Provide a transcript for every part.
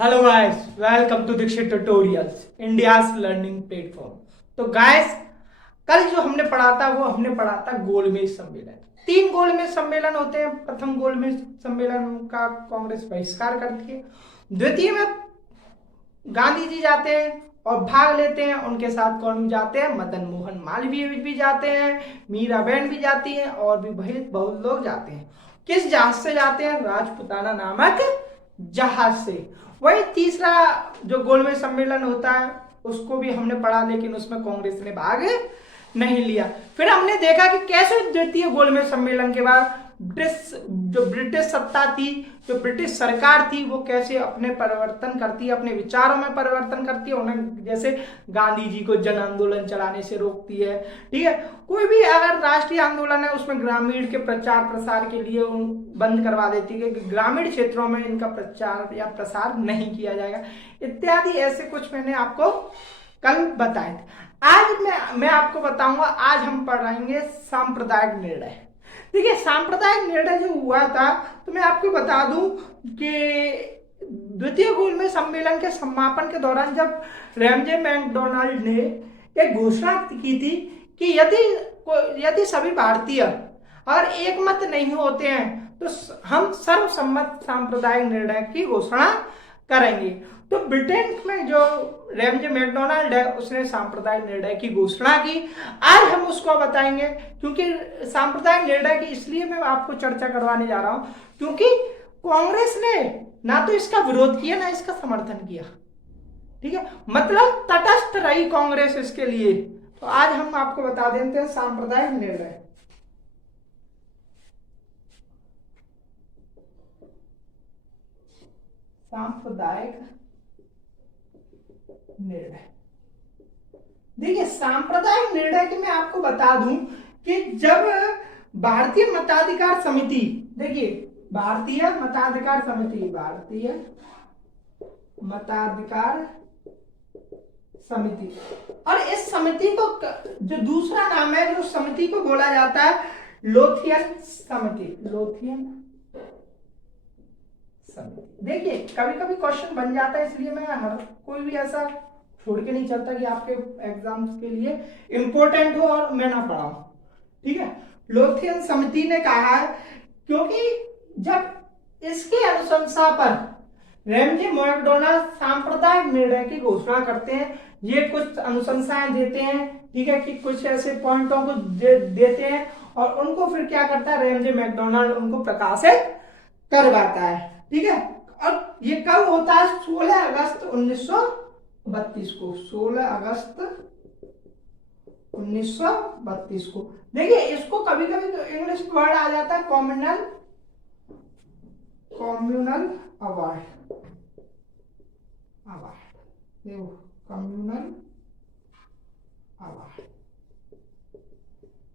Hello guys, welcome to Dikshit tutorials, India's learning platform. तो guys, कल जो हमने पढ़ा था वो हमने पढ़ा था गोलमेज सम्मेलन। 3 गोलमेज सम्मेलन होते हैं। प्रथम गोलमेज सम्मेलन का कांग्रेस बहिष्कार करती है। द्वितीय में गांधी जी जाते हैं और भाग लेते हैं। उनके साथ कौन भी जाते हैं? मदन मोहन मालवीय भी जाते हैं, मीराबेन भी जाती हैं और भी बहुत लोग जाते हैं। किस जहाज से जाते हैं? राजपुताना नामक जहाज से। वही तीसरा जो गोलमेज सम्मेलन होता है उसको भी हमने पढ़ा, लेकिन उसमें कांग्रेस ने भाग नहीं लिया। फिर हमने देखा कि कैसे द्वितीय गोलमेज सम्मेलन के बाद ब्रिटिश सत्ता थी, जो ब्रिटिश सरकार थी, वो कैसे अपने परिवर्तन करती है, अपने विचारों में परिवर्तन करती है। उन्हें जैसे गांधी जी को जन आंदोलन चलाने से रोकती है। ठीक है, कोई भी अगर राष्ट्रीय आंदोलन है उसमें ग्रामीण के प्रचार प्रसार के लिए बंद करवा देती है कि ग्रामीण क्षेत्रों में इनका प्रचार या प्रसार नहीं किया जाएगा, इत्यादि। ऐसे कुछ मैंने आपको कल बताए थे। आज मैं आपको बताऊंगा, आज हम पढ़ाएंगे सांप्रदायिक निर्णय। देखिए, सांप्रदायिक निर्णय जो हुआ था, तो मैं आपको बता दूं कि द्वितीय गोलमेज सम्मेलन के समापन के दौरान जब रैमजे मैकडोनाल्ड ने एक घोषणा की थी कि यदि सभी भारतीय और एक मत नहीं होते हैं तो हम सर्वसम्मत सांप्रदायिक निर्णय की घोषणा करेंगे। तो ब्रिटेन में जो रैमजे मैकडोनाल्ड है उसने सांप्रदायिक निर्णय की घोषणा की। आज हम उसको बताएंगे, क्योंकि सांप्रदायिक निर्णय की इसलिए मैं आपको चर्चा करवाने जा रहा हूं क्योंकि कांग्रेस ने ना तो इसका विरोध किया ना इसका समर्थन किया। ठीक है, मतलब तटस्थ रही कांग्रेस इसके लिए। तो आज हम आपको बता देते हैं सांप्रदायिक निर्णय। सांप्रदायिक निर्णय। देखिए, सांप्रदायिक निर्णय की मैं आपको बता दूं कि जब भारतीय मताधिकार समिति, देखिए भारतीय मताधिकार समिति, और इस समिति को जो दूसरा नाम है, जो समिति को बोला जाता है लोथियन समिति। देखिए, कभी कभी क्वेश्चन बन जाता है, इसलिए मैं हर कोई भी ऐसा छोड़ के नहीं चलता कि आपके एग्जाम्स के लिए इंपॉर्टेंट हो और मैं ना पढ़ाऊं। ठीक है, लोथियन समिति ने कहा है, क्योंकि जब इसकी अनुशंसा पर रैमजे मैकडोनाल्ड सांप्रदायिक निर्णय की घोषणा करते हैं, ये कुछ अनुशंसाएं देते हैं, ठीक है, कि कुछ ऐसे पॉइंटों को देते हैं और उनको फिर क्या करता है रैमजे मैकडोनाल्ड, उनको प्रकाशित करवाता है। ठीक है, अब ये कब होता है? 16 अगस्त 1932 को। 16 अगस्त 1932 को। देखिए, इसको कभी कभी तो इंग्लिश वर्ड आ जाता है कम्युनल अवार्ड। Communal award.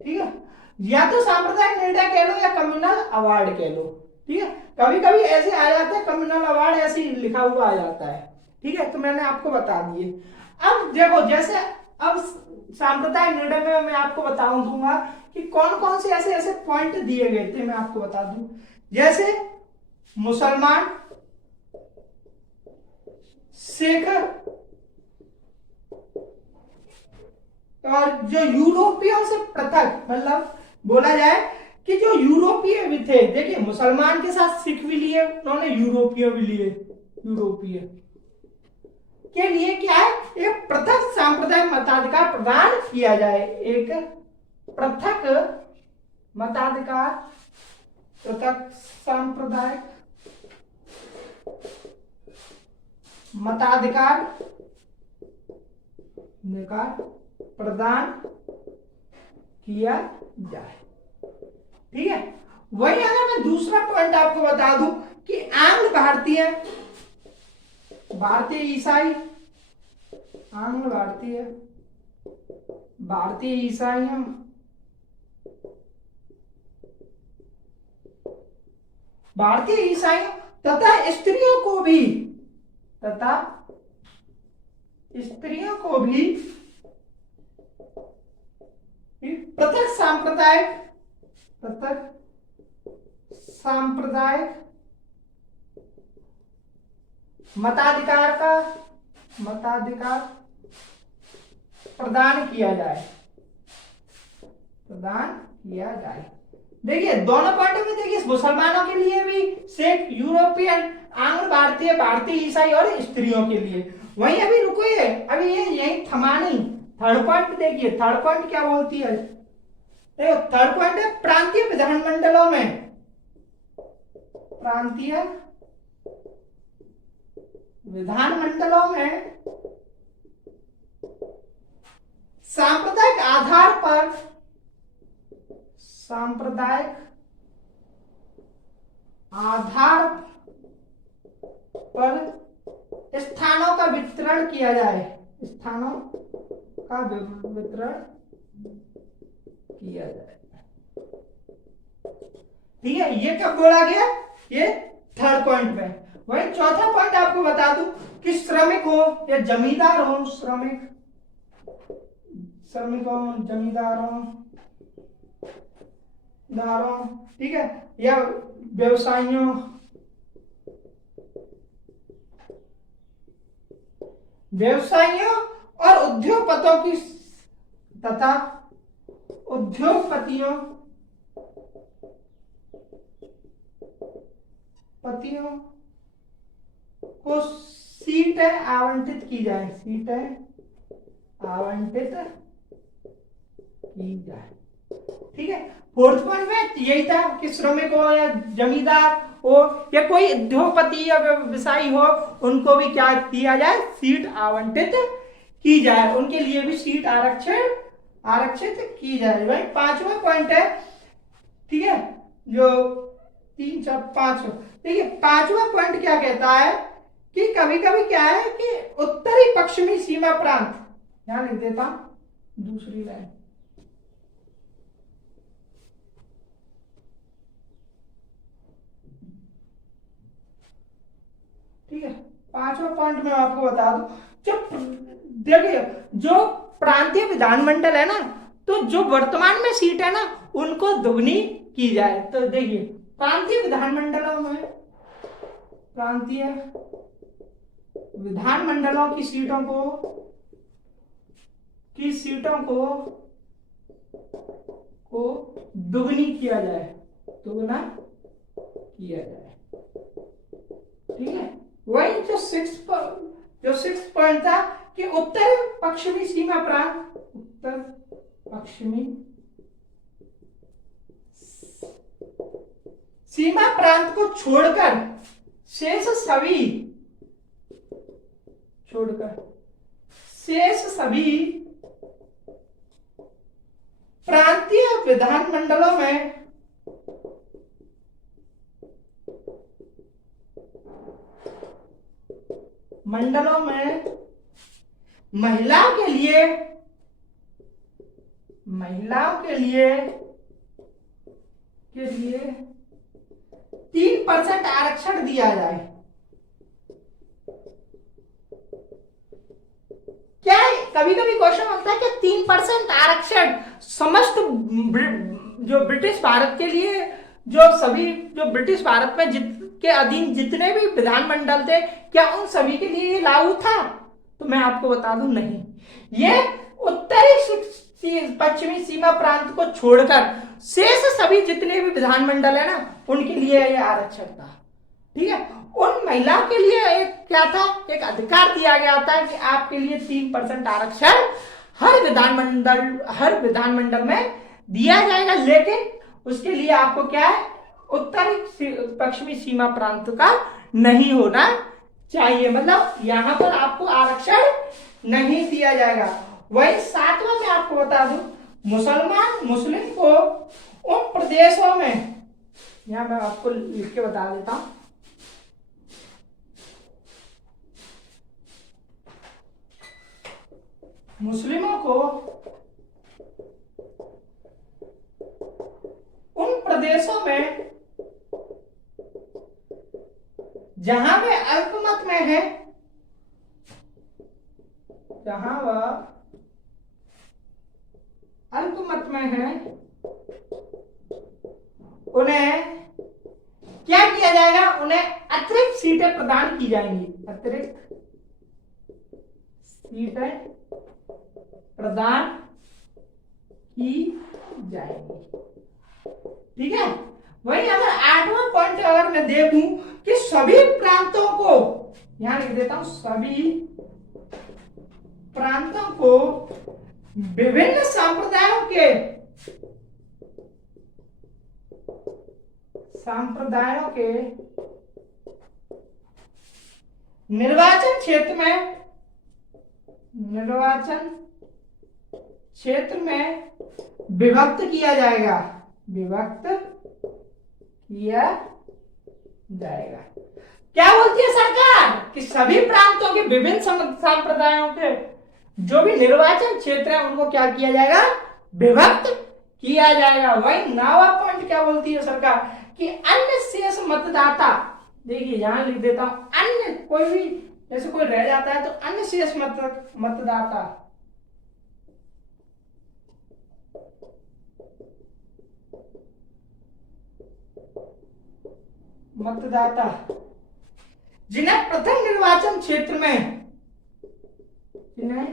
ठीक है, या तो सांप्रदायिक निर्णय कह लो या कम्युनल अवार्ड कह लो। ठीक है, कभी कभी ऐसे आ जाता है कम्युनल अवार्ड, ऐसे ही लिखा हुआ आ जाता है। ठीक है, तो मैंने आपको बता दिए। अब देखो, जैसे अब सांप्रदायिक निर्णय में मैं आपको दूंगा कि कौन कौन से ऐसे ऐसे पॉइंट दिए गए थे। मैं आपको बता दूं, जैसे मुसलमान, सिख और जो यूरोपियों से पृथक, मतलब बोला जाए कि जो यूरोपीय भी थे। देखिए, मुसलमान के साथ सिख भी लिए उन्होंने, यूरोपीय भी लिए। यूरोपीय के लिए क्या है? एक पृथक सांप्रदायिक मताधिकार प्रदान किया जाए। एक पृथक मताधिकार, पृथक सांप्रदायिक मताधिकार प्रदान किया जाए। ठीक है, वही अगर मैं दूसरा पॉइंट आपको बता दूं कि आंग्ल भारतीय ईसाई, आंग्ल भारतीय ईसाई तथा स्त्रियों को भी पृथक सांप्रदायिक मताधिकार प्रदान किया जाए। देखिए दोनों पॉइंट में, देखिए मुसलमानों के लिए भी, सिख, यूरोपियन, आंग्ल भारतीय, भारतीय ईसाई और स्त्रियों के लिए। वहीं अभी रुकोए, अभी ये यही थमा नहीं। थर्ड पॉइंट देखिए, थर्ड पॉइंट क्या बोलती है। देखो थर्ड पॉइंट है प्रांतीय विधानमंडलों में सांप्रदायिक आधार पर स्थानों का वितरण किया जाए। ठीक है, ये कब बोला गया, ये थर्ड पॉइंट में। वही चौथा पॉइंट आपको बता दूं कि श्रमिक हो या जमींदार हो, जमींदारों, ठीक है, या व्यवसायियों और उद्योगपतियों को सीटें आवंटित की जाए। ठीक है, फोर्थ पॉइंट में यही था कि श्रमिक हो या जमींदार हो या कोई उद्योगपति या व्यवसायी हो, उनको भी क्या दिया जाए, सीट आवंटित की जाए, उनके लिए भी सीट आरक्षित की जाए। भाई पांचवा पॉइंट है, ठीक है, जो 3 4 5, देखिए पांचवा पॉइंट क्या कहता है कि कभी कभी क्या है कि उत्तरी पश्चिमी सीमा प्रांत, यहां लिख देता दूसरी लाइन, ठीक है। पांचवा पॉइंट में आपको बता दूं, देखिए जो प्रांतीय विधानमंडल है ना, तो जो वर्तमान में सीट है ना, उनको दुगनी की जाए। तो देखिए प्रांतीय विधानमंडलों की सीटों को दुगना किया जाए। ठीक है, वही जो सिक्स पॉइंट था कि उत्तर पश्चिमी सीमा प्रांत को छोड़कर शेष सभी प्रांतीय विधानमंडलों में महिलाओं के लिए 3% आरक्षण दिया जाए। क्या कभी कभी क्वेश्चन होता है कि 3% आरक्षण समस्त जो ब्रिटिश भारत के लिए, जो ब्रिटिश भारत में के अधीन जितने भी विधानमंडल थे, क्या उन सभी के लिए लागू था? तो मैं आपको बता दूं, नहीं। ये उत्तरी पश्चिमी सीमा प्रांत को छोड़कर शेष सभी जितने भी विधानमंडल है ना, उनके लिए ये आरक्षण था। ठीक है, उन महिलाओं के लिए एक क्या था, एक अधिकार दिया गया था कि आपके लिए 3% आरक्षण हर विधानमंडल में दिया जाएगा, लेकिन उसके लिए आपको क्या है, उत्तरी पश्चिमी सीमा प्रांत का नहीं होना चाहिए। मतलब यहां पर आपको आरक्षण नहीं दिया जाएगा। वही सातवां मैं आपको बता दूं, मुस्लिम को उन प्रदेशों में, यहां मैं आपको लिख के बता देता हूं, मुस्लिमों को उन प्रदेशों में जहां वे अल्पमत में है, उन्हें क्या किया जाएगा, उन्हें अतिरिक्त सीटें प्रदान की जाएंगी, अतिरिक्त सीटें प्रदान की जाएंगी। ठीक है। वही अगर 8वां पॉइंट अगर मैं देखूं कि सभी प्रांतों को, यहां लिख देता हूं, सभी प्रांतों को विभिन्न संप्रदायों के निर्वाचन क्षेत्र में विभक्त किया जाएगा, विभक्त किया जाएगा। क्या बोलती है सरकार कि सभी प्रांतों के विभिन्न संप्रदायों के जो भी निर्वाचन क्षेत्र है उनको क्या किया जाएगा, विभक्त किया जाएगा। वही 9वां पॉइंट क्या बोलती है सरकार कि अन्य शेष मतदाता, देखिए यहां लिख देता हूं, अन्य कोई भी जैसे कोई रह जाता है तो अन्य शेष मतदाता जिन्हें प्रथम निर्वाचन क्षेत्र में, जिन्हें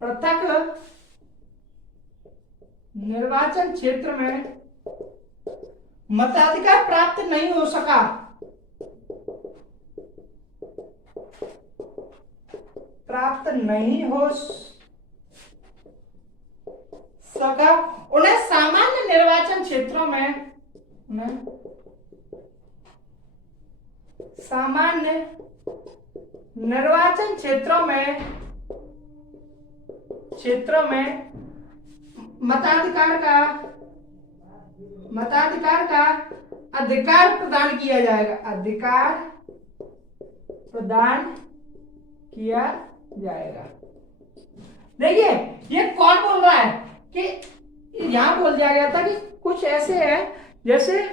पृथक निर्वाचन क्षेत्र में मताधिकार प्राप्त नहीं हो सका, उन्हें सामान्य निर्वाचन क्षेत्रों में, सामान्य निर्वाचन क्षेत्रों में मताधिकार का अधिकार प्रदान किया जाएगा, अधिकार प्रदान किया जाएगा। देखिए ये कौन बोल रहा है कि यहां बोल दिया गया था कि कुछ ऐसे है जैसे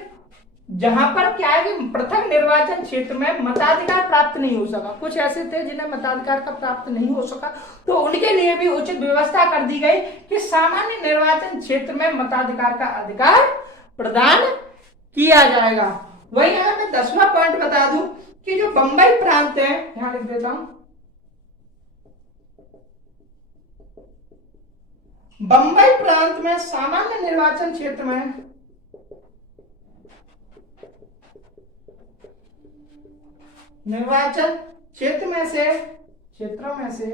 जहां पर क्या है कि पृथक निर्वाचन क्षेत्र में मताधिकार प्राप्त नहीं हो सका, कुछ ऐसे थे जिन्हें मताधिकार का प्राप्त नहीं हो सका, तो उनके लिए भी उचित व्यवस्था कर दी गई कि सामान्य निर्वाचन क्षेत्र में मताधिकार का अधिकार प्रदान किया जाएगा। वही अगर मैं 10वां पॉइंट बता दूं कि जो बंबई प्रांत है, यहां लिख देता हूं, बंबई प्रांत में सामान्य निर्वाचन क्षेत्र में निर्वाचन क्षेत्रों में से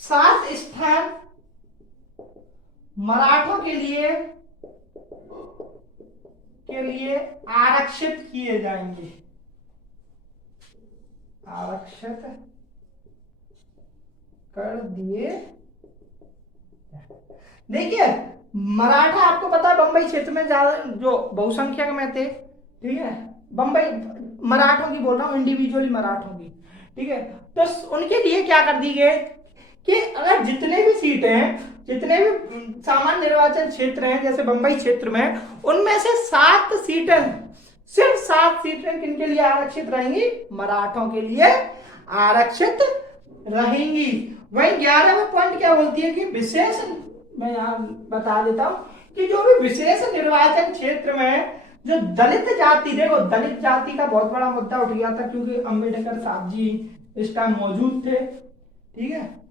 7 स्थान मराठों के लिए आरक्षित किए जाएंगे, आरक्षित कर दिए। देखिए मराठा आपको पता है बंबई क्षेत्र में ज्यादा जो बहुसंख्यक में थे, ठीक है, बंबई मराठों की बोल रहा हूं, इंडिविजुअली मराठों की, ठीक है। तो उनके लिए क्या कर दी गई कि अगर जितने भी सीटें हैं, जितने भी सामान्य निर्वाचन क्षेत्र हैं जैसे बंबई क्षेत्र में, उनमें से 7 सीटें, सिर्फ 7 सीटें किनके लिए आरक्षित रहेंगी, मराठों के लिए आरक्षित रहेंगी। वही 11वां पॉइंट क्या बोलती है कि विशेष, मैं यहां बता देता हूं कि जो भी विशेष निर्वाचन क्षेत्र में जो दलित जाति, देखो दलित जाति का बहुत बड़ा मुद्दा उठ गया था क्योंकि अंबेडकर साहब जी इस टाइम मौजूद थे, ठीक है।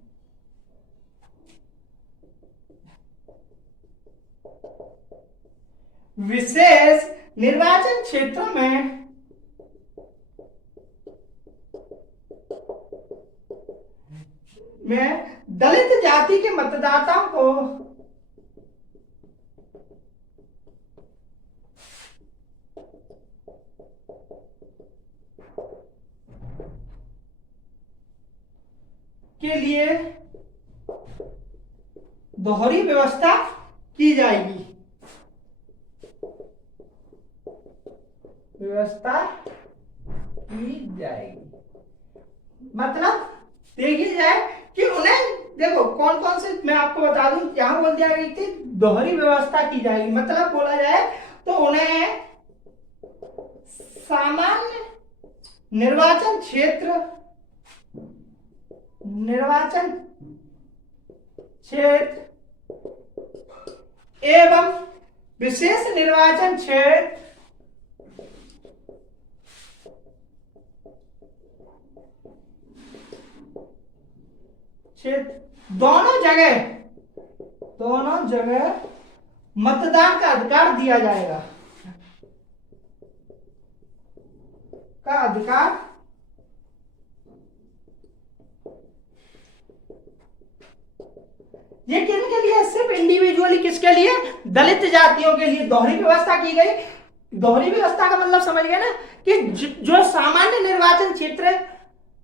विशेष निर्वाचन क्षेत्रों में दलित जाति के मतदाताओं को के लिए दोहरी व्यवस्था की जाएगी, मतलब देखी जाए कि उन्हें, देखो कौन कौन से, मैं आपको बता दूं, यहां बोल दिया गई थी दोहरी व्यवस्था की जाएगी, मतलब बोला जाए तो उन्हें सामान्य निर्वाचन क्षेत्र एवं विशेष निर्वाचन क्षेत्र दोनों जगह मतदान का अधिकार दिया जाएगा, का अधिकार ये किनके लिए? सिर्फ इंडिविजुअली किसके लिए? दलित जातियों के लिए दोहरी व्यवस्था की गई। दोहरी व्यवस्था का मतलब समझ गए ना कि जो सामान्य निर्वाचन क्षेत्र है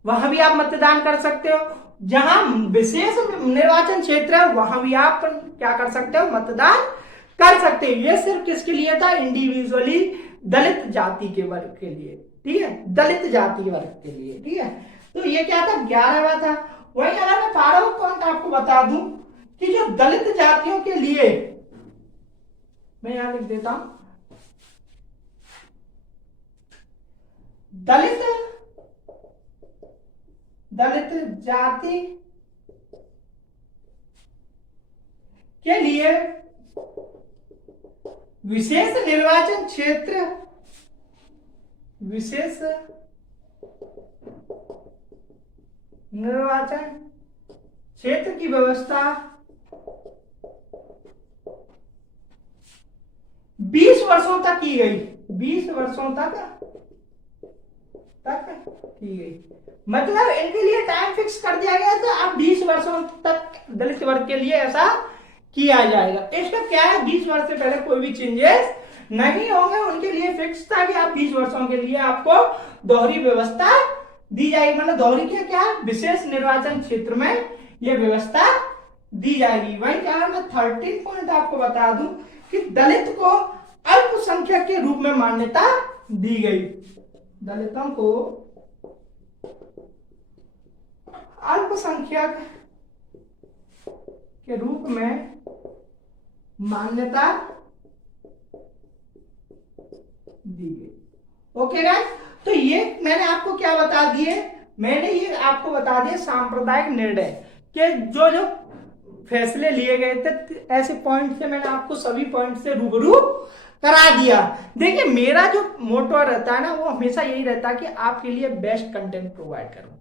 वहां भी आप मतदान कर सकते हो, जहां विशेष निर्वाचन क्षेत्र है वहां भी आप क्या कर सकते हो? मतदान कर सकते हो। ये सिर्फ किसके लिए था? इंडिविजुअली दलित जाति के वर्ग के लिए, ठीक है, दलित जाति वर्ग के लिए, ठीक है। तो ये क्या था? 11वां था। वही अगर मैं 12वां पॉइंट आपको बता दूं कि जो दलित जातियों के लिए, मैं यहां लिख देता हूं, दलित जाति के लिए विशेष निर्वाचन क्षेत्र की व्यवस्था 20 वर्षों तक की गई। 20 वर्षों तक की गई, मतलब इनके लिए टाइम फिक्स कर दिया गया था, अब 20 वर्षों तक दलित वर्ग के लिए ऐसा किया जाएगा। इसका क्या है? 20 वर्ष से पहले कोई भी चेंजेस नहीं होंगे, उनके लिए फिक्स था कि आप 20 वर्षों के लिए आपको दोहरी व्यवस्था दी जाएगी। मतलब दोहरी क्या है? विशेष निर्वाचन क्षेत्र में यह व्यवस्था दी जाएगी। वही क्या मैं 13 पॉइंट आपको बता दूं कि दलित को अल्पसंख्यक के रूप में मान्यता दी गई। दलितों को अल्पसंख्यक के रूप में मान्यता दी गई। ओके गाइस, तो ये मैंने आपको क्या बता दिए? मैंने ये आपको बता दिया सांप्रदायिक निर्णय के जो जो फैसले लिए गए थे, ऐसे पॉइंट से मैंने आपको सभी पॉइंट से रूबरू करा दिया। देखिए मेरा जो मोटो रहता है ना वो हमेशा यही रहता है कि आपके लिए बेस्ट कंटेंट प्रोवाइड करूं।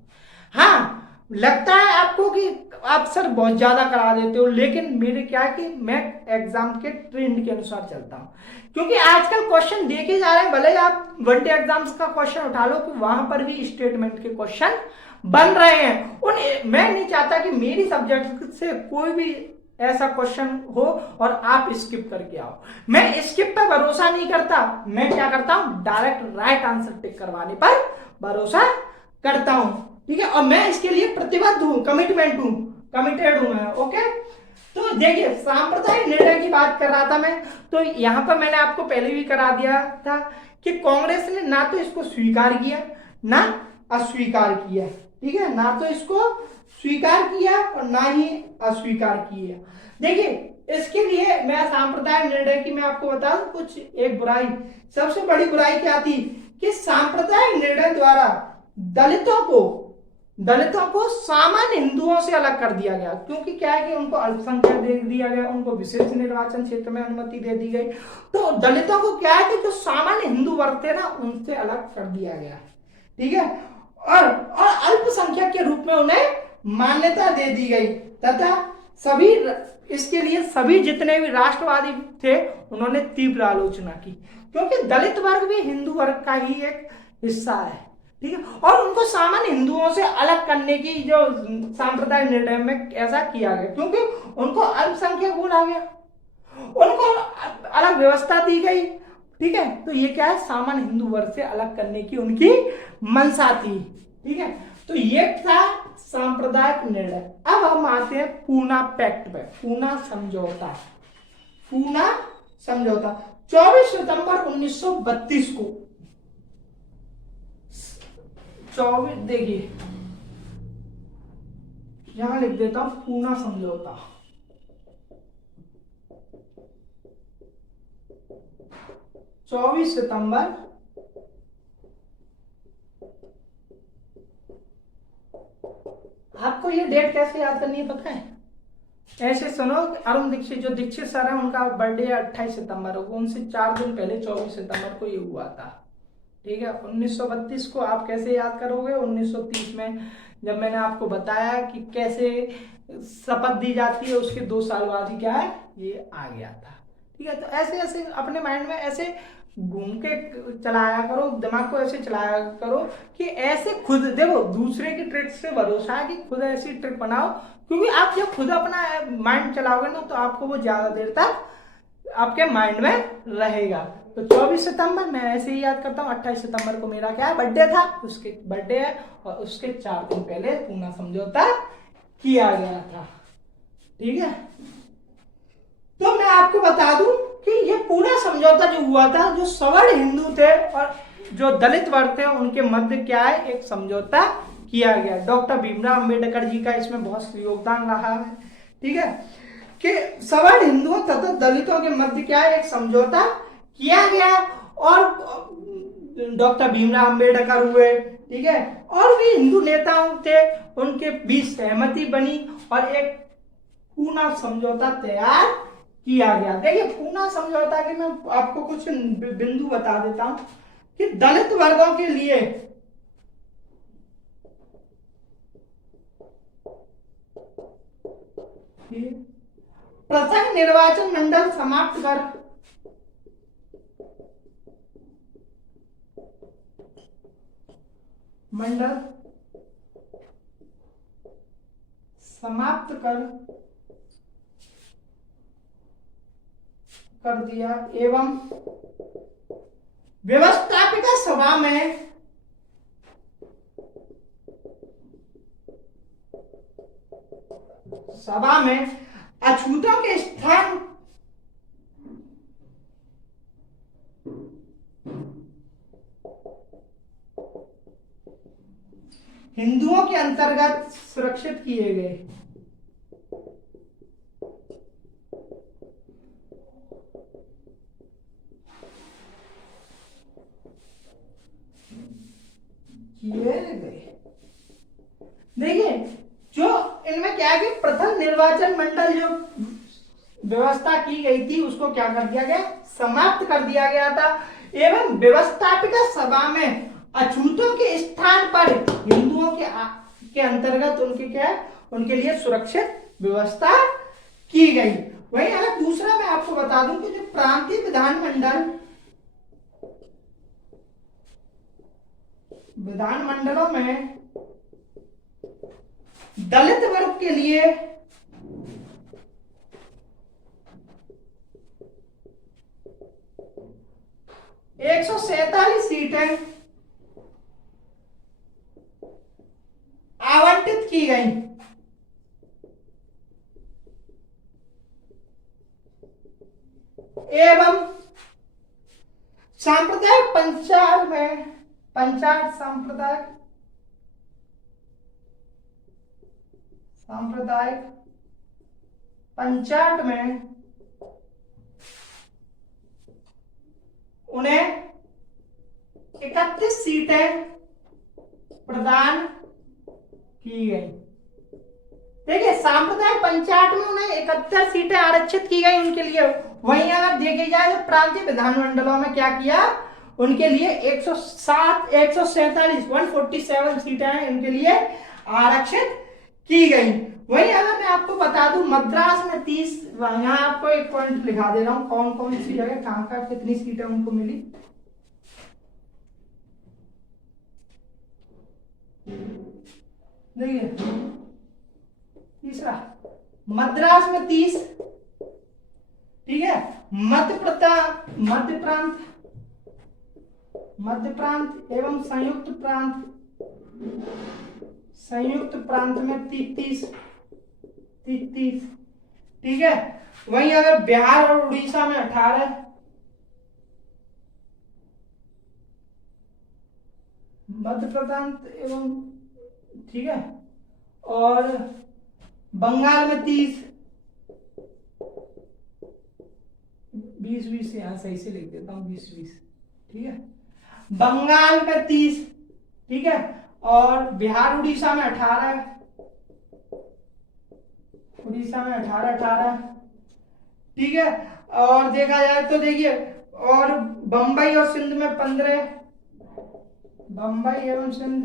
हाँ, लगता है आपको कि आप सर बहुत ज्यादा करा देते हो, लेकिन मेरे क्या है कि मैं एग्जाम के ट्रेंड के अनुसार चलता हूं, क्योंकि आजकल क्वेश्चन देखे जा रहे हैं। भले आप वनडे एग्जाम्स का क्वेश्चन उठा लो कि वहां पर भी स्टेटमेंट के क्वेश्चन बन रहे हैं। मैं नहीं चाहता कि मेरी सब्जेक्ट से कोई भी ऐसा क्वेश्चन हो और आप स्किप करके आओ। मैं स्किप पर भरोसा नहीं करता, मैं क्या करता हूं? डायरेक्ट राइट आंसर टिक करवाने पर भरोसा करता हूं, ठीक है। और मैं इसके लिए प्रतिबद्ध हूं, कमिटेड हूं मैं। ओके, तो देखिए सांप्रदायिक निर्णय की बात कर रहा था मैं, तो यहां पर मैंने आपको पहले भी करा दिया था कि कांग्रेस ने ना तो इसको स्वीकार किया ना अस्वीकार किया, ठीक है, ना तो इसको स्वीकार किया और ना ही अस्वीकार किया। देखिए इसके लिए मैं सांप्रदायिक निर्णय की मैं आपको बता दूं कुछ एक बुराई, सबसे बड़ी बुराई क्या थी कि सांप्रदायिक निर्णय द्वारा दलितों को सामान्य हिंदुओं से अलग कर दिया गया, क्योंकि क्या है कि उनको अल्पसंख्यक दे दिया गया, उनको विशेष निर्वाचन क्षेत्र में अनुमति दे दी गई। तो दलितों को क्या है कि जो सामान्य हिंदू वर्ग थे ना उनसे अलग कर दिया गया, ठीक है, और अल्पसंख्यक के रूप में उन्हें मान्यता दे दी गई। तथा सभी इसके लिए सभी जितने भी राष्ट्रवादी थे उन्होंने तीव्र आलोचना की, क्योंकि दलित वर्ग भी हिंदू वर्ग का ही एक हिस्सा है, ठीक है, और उनको सामान्य हिंदुओं से अलग करने की जो सांप्रदायिक निर्णय में ऐसा किया गया, क्योंकि उनको अल्पसंख्यक बोला गया, उनको अलग व्यवस्था दी गई, ठीक है। तो ये क्या है? सामान्य हिंदू वर्ग से अलग करने की उनकी मंशा थी, ठीक है। तो ये था सांप्रदायिक निर्णय। अब हम आते हैं पूना पैक्ट पे, पूना समझौता। 24 सितंबर 1932 को 24, देखिए यहां लिख देता हूं पूना समझौता। 24 सितंबर 1932। आपको ये डेट कैसे याद करनी है पता है? ऐसे सुनो, अरुण दीक्षित जो दीक्षित सर है उनका बर्थडे 28 सितंबर होगा, उनसे 4 दिन पहले 24 सितंबर को ये हुआ था। ठीक है, 1932 को आप कैसे याद करोगे? 1930 में जब मैंने आपको बताया कि कैसे शपथ दी जाती है, उसके 2 साल बाद ही क्या है ये आ गया था। ठीक है, तो ऐसे ऐसे अपने माइंड में ऐसे घूम के चलाया करो, दिमाग को ऐसे चलाया करो कि ऐसे खुद देखो, दूसरे की ट्रिक से भरोसा है कि खुद ऐसी ट्रिक बनाओ, क्योंकि आप जब खुद अपना माइंड चलाओगे ना तो आपको वो ज्यादा देर तक आपके माइंड में रहेगा। तो 24 सितंबर मैं ऐसे ही याद करता हूँ। 28 सितंबर को मेरा क्या बर्थडे था, उसके बर्थडे है, और उसके 4 दिन पहले पूना समझौता किया गया था। ठीक है, तो मैं आपको बता दूं कि ये पूरा समझौता जो हुआ था, जो सवर्ण हिंदू थे और जो दलित वर्ग थे उनके मध्य क्या है एक समझौता किया गया। डॉक्टर भीमराव अंबेडकर जी का इसमें बहुत योगदान रहा है। ठीक है, कि सवर्ण हिंदुओं तथा दलितों के मध्य क्या है एक समझौता किया गया, और डॉक्टर भीमराव अंबेडकर हुए, ठीक है, और भी हिंदू नेताओं थे, उनके बीच सहमति बनी और एक पूना समझौता तैयार किया गया। देखिए, पूना समझौता के मैं आपको कुछ बिंदु बता देता हूं कि दलित वर्गों के लिए पृथक निर्वाचन मंडल समाप्त कर कर दिया, एवं व्यवस्थापिका सभा में अछूतों के स्थान हिंदुओं के अंतर्गत सुरक्षित किए गए। देखिए, जो इनमें क्या है कि प्रथम निर्वाचन मंडल जो व्यवस्था की गई थी उसको क्या कर दिया गया, समाप्त कर दिया गया था, एवं व्यवस्थापिका सभा में अछूतों के स्थान पर हिंदुओं के अंतर्गत उनके क्या उनके लिए सुरक्षित व्यवस्था की गई। वही अगर दूसरा मैं आपको बता दूं कि जो प्रांतीय विधानमंडलों में दलित वर्ग के लिए 147 सीटें आवंटित की गई। एवं सांप्रदायिक पंचायत सांप्रदायिक पंचायत में उन्हें 31 सीटें प्रदान की गई। देखिए, सांप्रदायिक पंचायत में उन्हें 71 सीटें आरक्षित की गई उनके लिए। वहीं अगर देखी जाए तो प्रांतीय विधानमंडलों में क्या किया, उनके लिए 147 सीटें हैं उनके लिए आरक्षित की गई। वहीं अगर मैं आपको बता दूं मद्रास में 30, यहां आपको एक पॉइंट लिखा दे रहा हूं कौन कौन सी जगह कहां कहां कितनी सीटें उनको मिली। देखिए, तीसरा मद्रास में 30, ठीक है, मध्य प्रांत एवं संयुक्त प्रांत में 33, ठीक है। वहीं अगर बिहार और उड़ीसा में 18, मध्य प्रांत एवं, ठीक है, और बंगाल में 30, 20 यहां सही से लिख देता हूं 20, ठीक है, बंगाल में 30, ठीक है, और बिहार उड़ीसा में 18, उड़ीसा में 18, ठीक है। और देखा जाए तो देखिए, और बंबई और सिंध में 15, बंबई एवं सिंध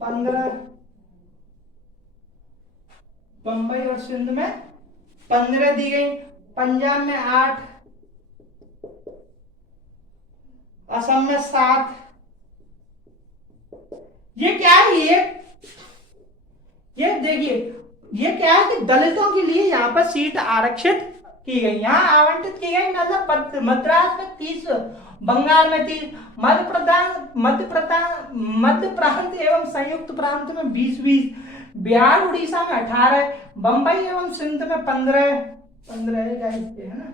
15, बंबई और सिंध में 15 दी गई। पंजाब में 8, असम में 7। ये क्या है, ये देखिए, ये क्या है कि दलितों के लिए यहाँ पर सीट आरक्षित की गई, यहाँ आवंटित की गई। मतलब मद्रास में 30, बंगाल में 30, मध्य प्रांत एवं संयुक्त प्रांत में 20-20, बिहार उड़ीसा में 18, बंबई एवं सिंध में 15 है ना,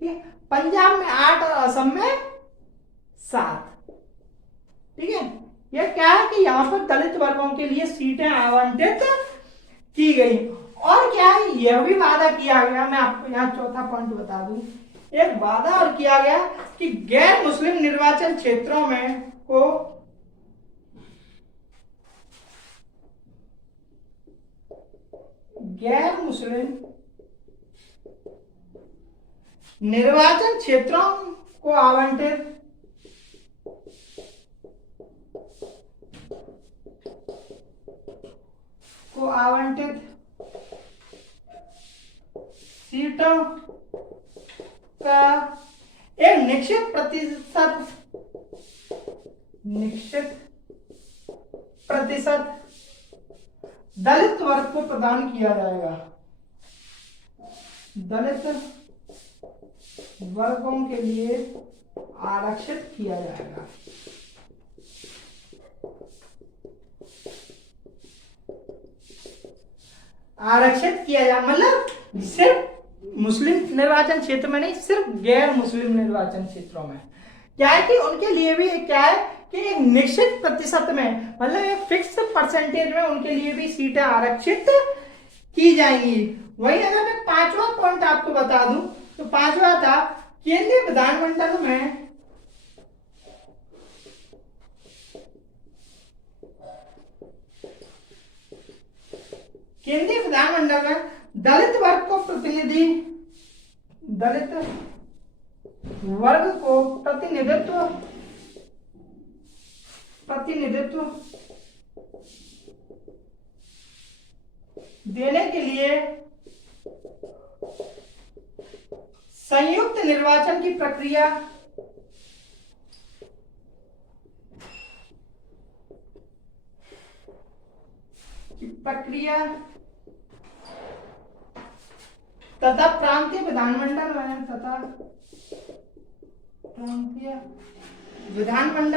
ठीक है। पंजाब में 8 और असम में 7, ठीक है। यह क्या है कि यहाँ पर दलित वर्गों के लिए सीटें आवंटित की गई। और क्या है, यह भी वादा किया गया, मैं आपको यहाँ चौथा पॉइंट बता दूं, एक वादा और किया गया कि गैर मुस्लिम निर्वाचन क्षेत्रों में को गैर मुस्लिम निर्वाचन क्षेत्रों को आवंटित सीटों का एक निश्चित प्रतिशत दलित वर्ग को प्रदान किया जाएगा, दलित वर्गों के लिए आरक्षित किया जाएगा। आरक्षित किया जाए मतलब सिर्फ मुस्लिम निर्वाचन क्षेत्र में नहीं, सिर्फ गैर मुस्लिम निर्वाचन क्षेत्रों में। क्या है कि उनके लिए भी क्या है कि एक निश्चित प्रतिशत में, मतलब एक फिक्स परसेंटेज में उनके लिए भी सीटें आरक्षित की जाएंगी। वही अगर मैं 5वां पॉइंट आपको बता दूं तो 5वां था केंद्रीय विधानमंडल में दलित वर्ग को प्रतिनिधित्व देने के लिए संयुक्त निर्वाचन की प्रक्रिया तथा प्रांतीय विधानमंडल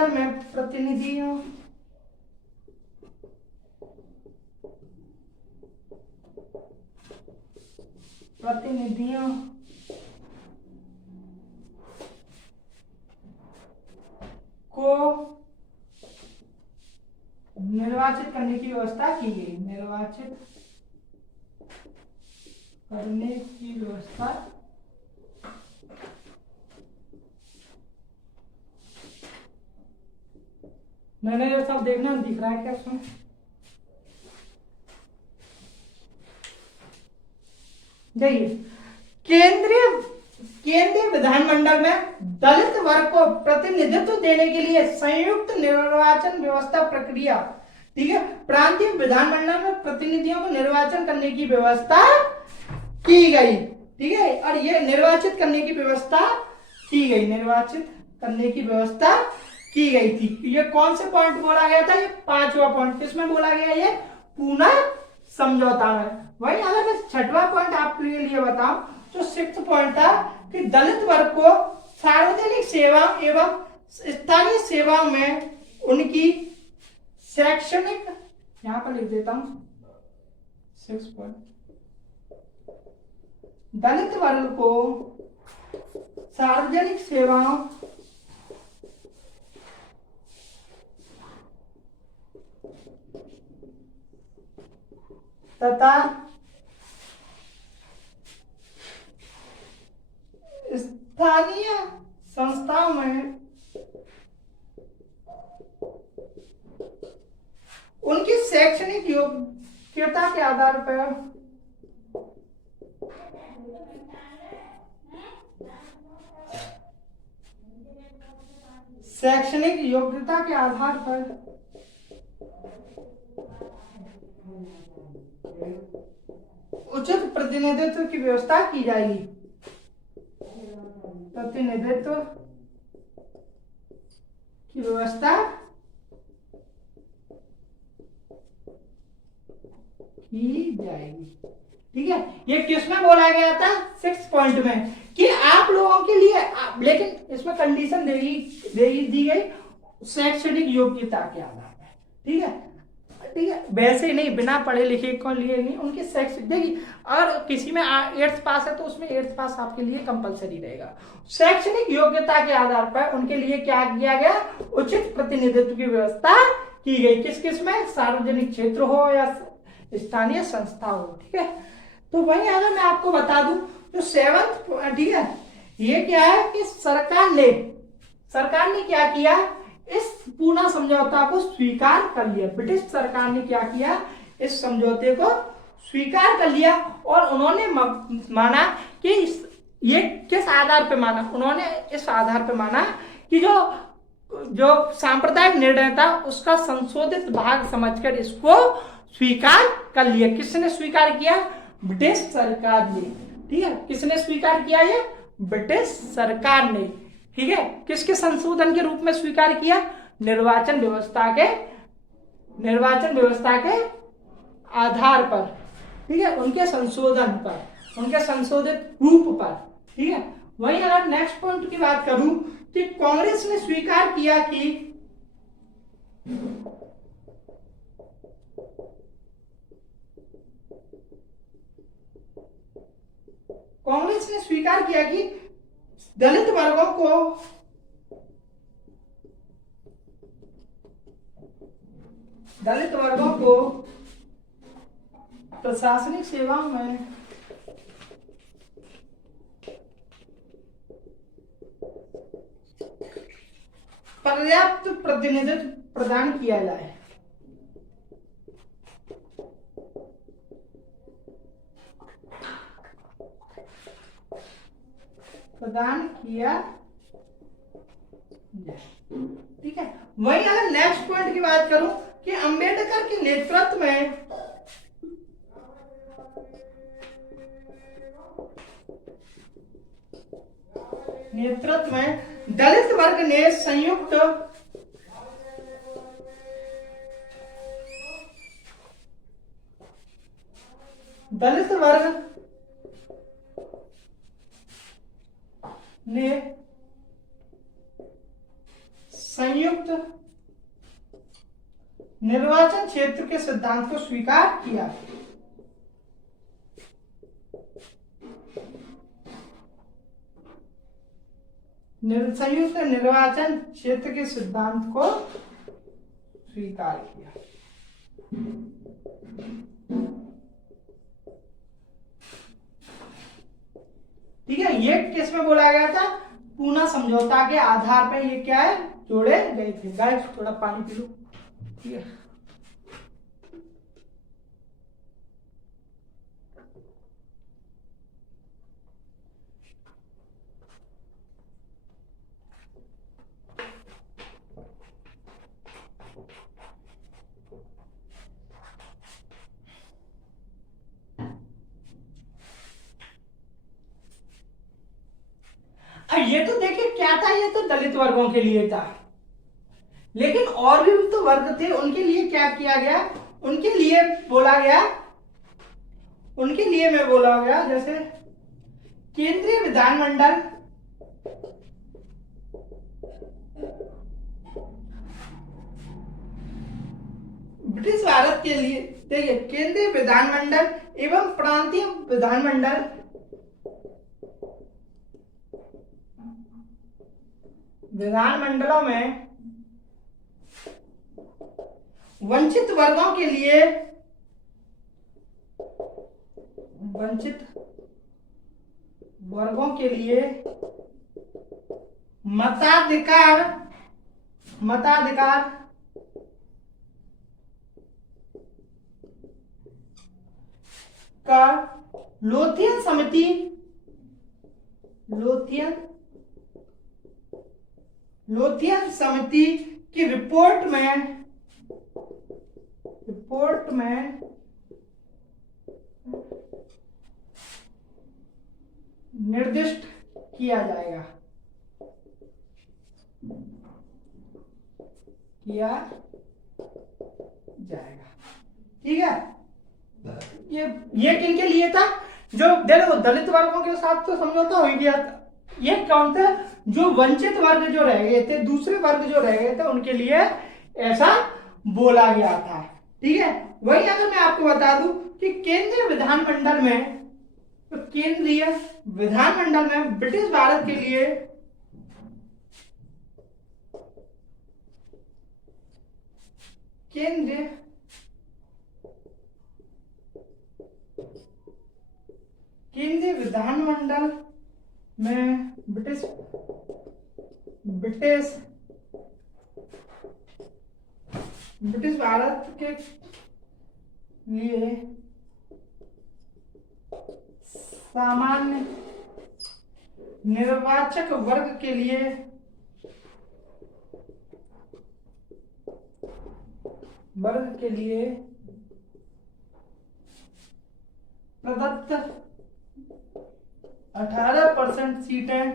में प्रतिनिधियों को निर्वाचित करने की व्यवस्था की गई। मैंने ये सब देखना दिख रहा है क्या उसमें? देखिए, केंद्रीय विधानमंडल में दलित वर्ग को प्रतिनिधित्व देने के लिए संयुक्त निर्वाचन व्यवस्था प्रक्रिया, ठीक है। प्रांतीय विधानमंडल में प्रतिनिधियों को निर्वाचन करने की व्यवस्था की गई, ठीक है। और ये निर्वाचित करने की व्यवस्था की गई थी। ये कौन से पॉइंट बोला गया था? ये 5वां पॉइंट। किसमें बोला गया? ये पूना समझौता में। वही अगर मैं 6वां पॉइंट आपके लिए बताऊं तो 6th पॉइंट था कि दलित वर्ग को सार्वजनिक सेवा एवं स्थानीय सेवाओं में उनकी शैक्षणिक, यहां पर लिख देता हूं 6 पॉइंट, दलित वर्ग को सार्वजनिक सेवाओं तथा स्थानीय संस्थाओं में उनकी शैक्षणिक योग्यता के आधार पर शैक्षणिक योग्यता के आधार पर उचित प्रतिनिधित्व की व्यवस्था की जाएगी। प्रतिनिधित्व की व्यवस्था की जाएगी। ठीक है, ये किसमें बोला गया था? 6 पॉइंट में कि आप लोगों के लिए, लेकिन इसमें कंडीशन दी गई शैक्षणिक योग्यता के आधार पर। ठीक है, ठीक है, वैसे ही नहीं, बिना पढ़े लिखे को लिए नहीं, उनकी शैक्षिक देखिए, और किसी में 8th पास है तो उसमें 8th पास आपके लिए कंपलसरी रहेगा। शैक्षणिक योग्यता के आधार पर उनके लिए क्या किया गया? उचित प्रतिनिधित्व की व्यवस्था की गई। किस किस में? सार्वजनिक क्षेत्र हो या स्थानीय संस्था हो। ठीक है, तो वही अगर मैं आपको बता दूं तो 7th, ठीक है, ये क्या है कि सरकार ने क्या किया? इस पूना समझौता को स्वीकार कर लिया। ब्रिटिश सरकार ने क्या किया? इस समझौते को स्वीकार कर लिया और उन्होंने माना कि ये किस आधार पे माना? उन्होंने इस आधार पे माना कि जो सांप्रदायिक निर्णय था उसका संशोधित भाग समझकर इसको स्वीकार कर लिया। किसने स्वीकार किया? ब्रिटिश सरकार ने। ठीक है, किसने स्वीकार किया? ये ब्रिटिश सरकार ने। ठीक है, किसके संशोधन के रूप में स्वीकार किया? निर्वाचन व्यवस्था के आधार पर। ठीक है, उनके संशोधन पर, उनके संशोधित रूप पर। ठीक है, वहीं अगर नेक्स्ट पॉइंट की बात करूं कि कांग्रेस ने स्वीकार किया कि दलित वर्गों को प्रशासनिक सेवाओं में पर्याप्त प्रतिनिधित्व प्रदान किया जाए। ठीक है, वहीं अगर नेक्स्ट पॉइंट की बात करूं कि अंबेडकर के नेतृत्व में दलित वर्ग ने संयुक्त निर्वाचन क्षेत्र के सिद्धांत को स्वीकार किया। संयुक्त निर्वाचन क्षेत्र के सिद्धांत को स्वीकार किया। ठीक है, ये किस में बोला गया था? पूना समझौता के आधार पर ये क्या है? जोड़े गए थे। गाइस थोड़ा पानी पी लो। ठीक है, ये तो देखिए क्या था, ये तो दलित वर्गों के लिए था, लेकिन और भी तो वर्ग थे, उनके लिए क्या किया गया? उनके लिए में बोला गया जैसे केंद्रीय विधानमंडल, ब्रिटिश भारत के लिए देखिए केंद्रीय विधानमंडल एवं प्रांतीय विधानमंडलों में वंचित वर्गों के लिए मताधिकार का लोथियन समिति, लोथियन समिति की रिपोर्ट में निर्दिष्ट किया जाएगा, ठीक है। ये किनके लिए था? जो देखो दलित वर्गों के साथ तो समझौता हो ही गया था, ये कौन था? जो वंचित वर्ग जो रह गए थे, दूसरे वर्ग जो रह गए थे, उनके लिए ऐसा बोला गया था, ठीक है। वही अगर मैं आपको बता दूं कि केंद्रीय विधानमंडल में ब्रिटिश भारत के लिए केंद्रीय विधानमंडल में ब्रिटिश भारत के लिए सामान्य निर्वाचक वर्ग के लिए प्रदत्त 18% सीटें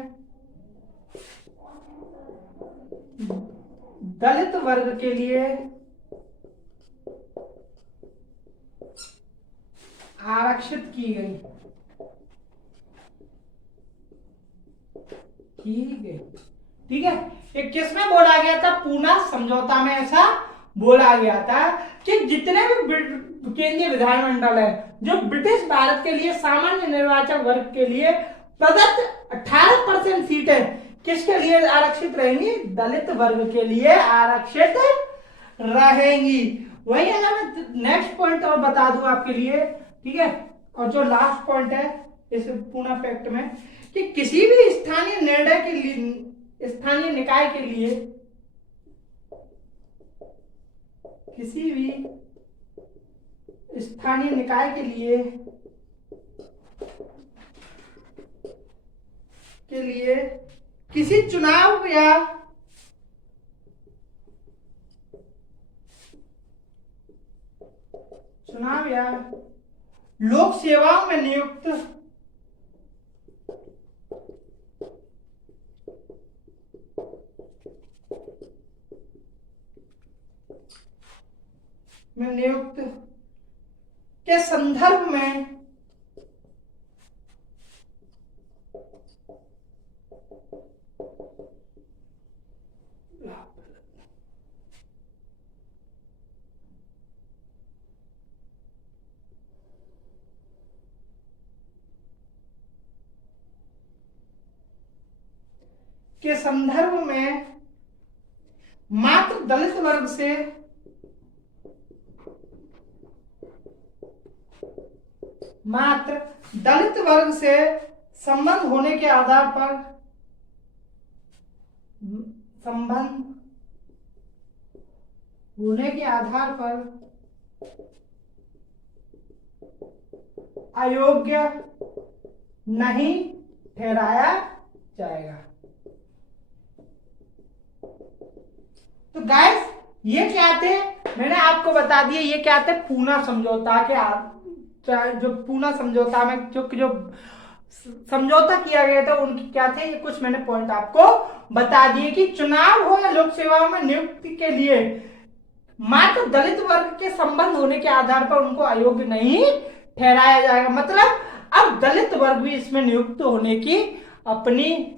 दलित वर्ग के लिए आरक्षित की गई, ठीक है। ये किसमें बोला गया था? पूना समझौता में ऐसा बोला गया था कि जितने भी केंद्रीय विधानमंडल है जो ब्रिटिश भारत के लिए सामान्य निर्वाचक वर्ग के लिए प्रदत्त 18% सीटें किसके लिए आरक्षित रहेंगी? दलित वर्ग के लिए आरक्षित रहेंगी। वही अगर मैं नेक्स्ट पॉइंट और बता दूं आपके लिए, ठीक है। और जो लास्ट पॉइंट है इस पूना फैक्ट में कि किसी भी स्थानीय निकाय के लिए किसी चुनाव या लोक सेवाओं में नियुक्त के संदर्भ में मात्र दलित वर्ग से संबंध होने के आधार पर अयोग्य नहीं ठहराया जाएगा। तो गाइस ये क्या थे? मैंने आपको बता दिया ये क्या थे। पूना समझौता के जो पूना समझौता में जो समझौता किया गया था उनकी क्या थे, ये कुछ मैंने पॉइंट आपको बता दिए कि चुनाव हो या लोक सेवाओं में नियुक्ति के लिए मात्र दलित वर्ग के संबंध होने के आधार पर उनको अयोग्य नहीं ठहराया जाएगा। मतलब अब दलित वर्ग भी इसमें नियुक्त होने की अपनी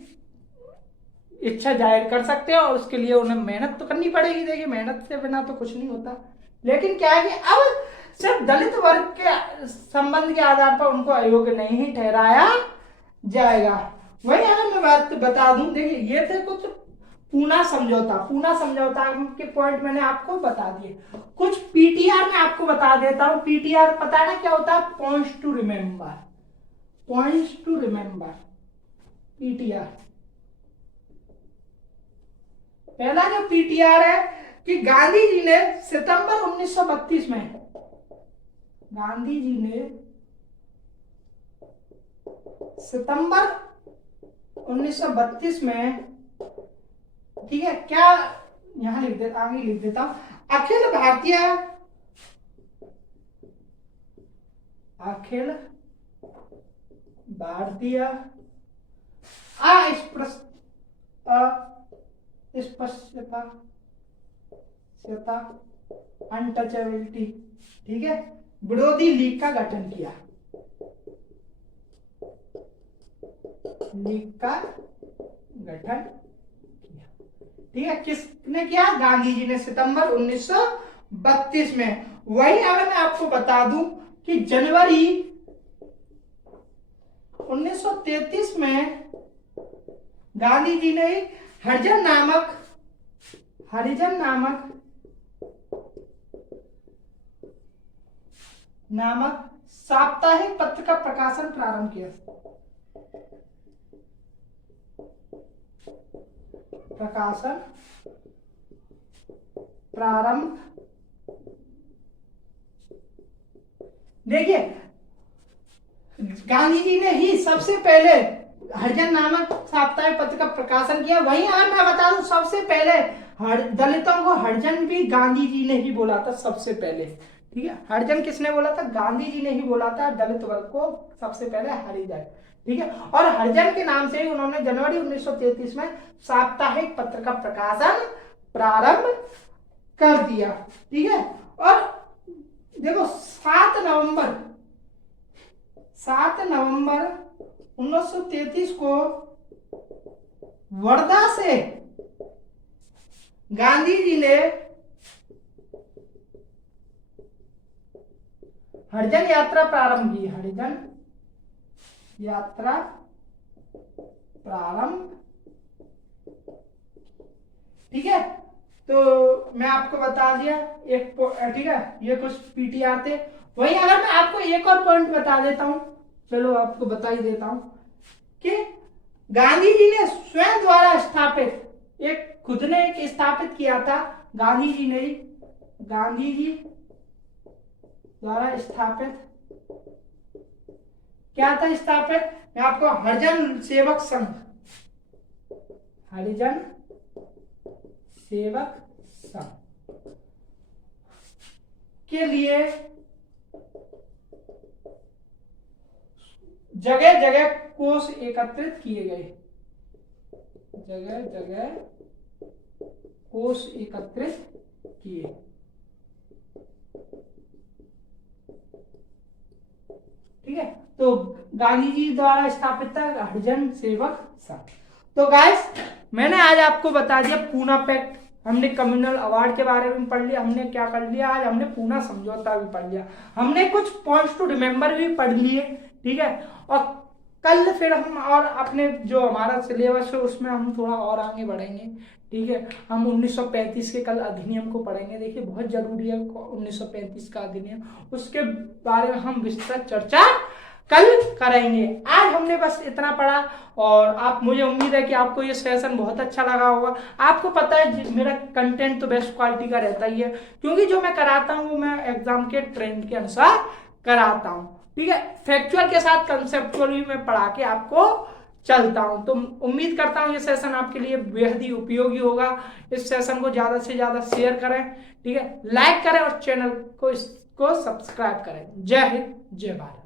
इच्छा जाहिर कर सकते हैं और उसके लिए उन्हें मेहनत तो करनी पड़ेगी। देखिए मेहनत से बिना तो कुछ नहीं होता, लेकिन क्या है कि अब सिर्फ दलित वर्ग के संबंध के आधार पर उनको अयोग्य नहीं ठहराया जाएगा। वही अगर मैं बात बता दूं, देखिए ये थे कुछ पूना समझौता के पॉइंट मैंने आपको बता दिए। कुछ पीटीआर में आपको बता देता हूं। पीटीआर पता है ना क्या होता है? Points to remember, PTR. पहला जो पीटीआर है कि गांधी जी ने सितंबर 1932 में सितंबर 1932 में, ठीक है, क्या यहां लिख देता, आगे लिख देता हूं, अखिल भारतीय अस्पृश्यता अनटचेबिलिटी, ठीक है, विरोधी लीग का गठन किया। लीग का गठन किया, ठीक है, किसने किया? गांधी जी ने, सितंबर 1932 में। वही अगर मैं आपको बता दूं कि जनवरी 1933 में गांधी जी ने हरिजन नामक साप्ताहिक पत्र का प्रकाशन प्रारंभ किया। देखिए, गांधी जी ने ही सबसे पहले हरिजन नामक साप्ताहिक पत्र का प्रकाशन किया। वहीं अगर मैं बता दूं, सबसे पहले दलितों को हरिजन भी गांधी जी ने ही बोला था सबसे पहले, ठीक है। हरिजन किसने बोला था? गांधी जी ने ही बोला था दलित वर्ग को सबसे पहले हरिजन, ठीक है। और हरिजन के नाम से ही उन्होंने जनवरी 1933 में साप्ताहिक पत्र का प्रकाशन प्रारंभ कर दिया, ठीक है। और देखो 7 नवंबर 1933 को वर्धा से गांधी जी ने हरिजन यात्रा प्रारंभ की। हरिजन यात्रा प्रारंभ, ठीक है। तो मैं आपको बता दिया एक, ठीक है, ये कुछ पीटीआर थे। वही अगर मैं आपको एक और पॉइंट बता देता हूं, चलो आपको बता ही देता हूं कि गांधी जी ने स्वयं द्वारा स्थापित खुद ने एक स्थापित किया था। गांधी जी द्वारा स्थापित क्या था? स्थापित मैं आपको हरिजन सेवक संघ के लिए जगह जगह कोष एकत्रित किए गए। ठीक है, तो गांधी जी द्वारा स्थापित था हरिजन सेवक संघ। तो गाइस, मैंने आज आपको बता दिया पूना पैक्ट, हमने कम्युनल अवार्ड के बारे में पढ़ लिया, हमने क्या कर लिया, आज हमने पूना समझौता भी पढ़ लिया, हमने कुछ पॉइंट्स टू रिमेंबर भी पढ़ लिए, ठीक है। और कल फिर हम और अपने जो हमारा सिलेबस है उसमें हम थोड़ा और आगे बढ़ेंगे, ठीक है। हम 1935 के कल अधिनियम को पढ़ेंगे। देखिए, बहुत जरूरी है 1935 का अधिनियम, उसके बारे में हम विस्तृत चर्चा कल करेंगे। आज हमने बस इतना पढ़ा, और मुझे उम्मीद है कि आपको ये सेशन बहुत अच्छा लगा होगा। आपको पता है मेरा कंटेंट तो बेस्ट क्वालिटी का रहता ही है, क्योंकि जो मैं कराता हूँ वो मैं एग्जाम के ट्रेंड के अनुसार कराता हूँ, ठीक है। फैक्चुअल के साथ कंसेप्चुअल भी मैं पढ़ा के आपको चलता हूं। तो उम्मीद करता हूं ये सेशन आपके लिए बेहद ही उपयोगी होगा। इस सेशन को ज्यादा से ज्यादा शेयर करें, ठीक है, लाइक करें और चैनल को सब्सक्राइब करें। जय हिंद, जय भारत।